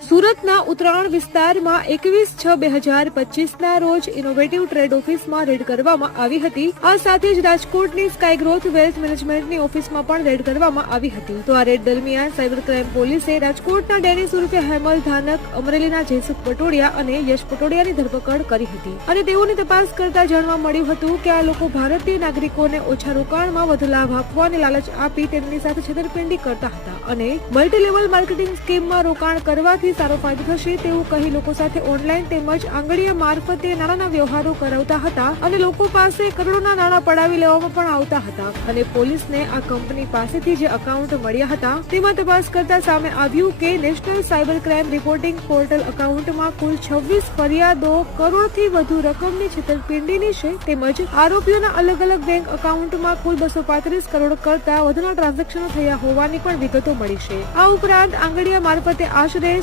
સુરતના ઉત્તરાયણ વિસ્તારમાં 21/6/2025ના રોજ ઇનોવેટિવ ટ્રેડ ઓફિસમાં રેડ કરવામાં આવી હતી। આ સાથે જ રાજકોટની સ્કાય ગ્રોથ વેલ્થ મેનેજમેન્ટની ઓફિસમાં પણ રેડ કરવામાં આવી હતી। તો આ રેડ દરમિયાન સાયબર ક્રાઇમ પોલીસે રાજકોટના ડેનિસ ઉર્ફે હેમલ ધાનક, અમરેલીના જેસુખ પટોડિયા અને યશ પટોડિયાની ધરપકડ કરી હતી અને તેઓની તપાસ કરતા જાણવા મળ્યું હતું કે આ લોકો ભારતીય નાગરિકોને ઓછા રોકાણમાં વધુ લાભ આપવાની લાલચ આપી તેમની સાથે છેતરપિંડી કરતા હતા અને મલ્ટી લેવલ માર્કેટિંગ સ્કીમમાં રોકાણ કરવાથી સારો ફાયદો થશે તેવું કહી લોકો સાથે ઓનલાઈન તેમજ આંગળીયા મારફતે નાણાંના વ્યવહારો કરાવતા હતા અને લોકો પાસે કરોડોના નાણાં પડાવી લેવામાં પણ આવતા હતા અને પોલીસને આ કંપની પાસેથી જે એકાઉન્ટ મળ્યા હતા તેમાં તપાસ કરતા સામે આવ્યું કે national cyber crime reporting portal એકાઉન્ટમાં કુલ 26 ફરિયાદો કરોડથી વધુ રકમની છેતરપિંડીની છે તેમજ આરોપીઓના અલગ અલગ બેંક એકાઉન્ટમાં કુલ 235 કરોડ કરતા વધુના ટ્રાન્ઝેક્શનો થયા હોવાની પણ વિગતો મળી છે। આ ઉપરાંત આંગળીયા મારફતે આશરે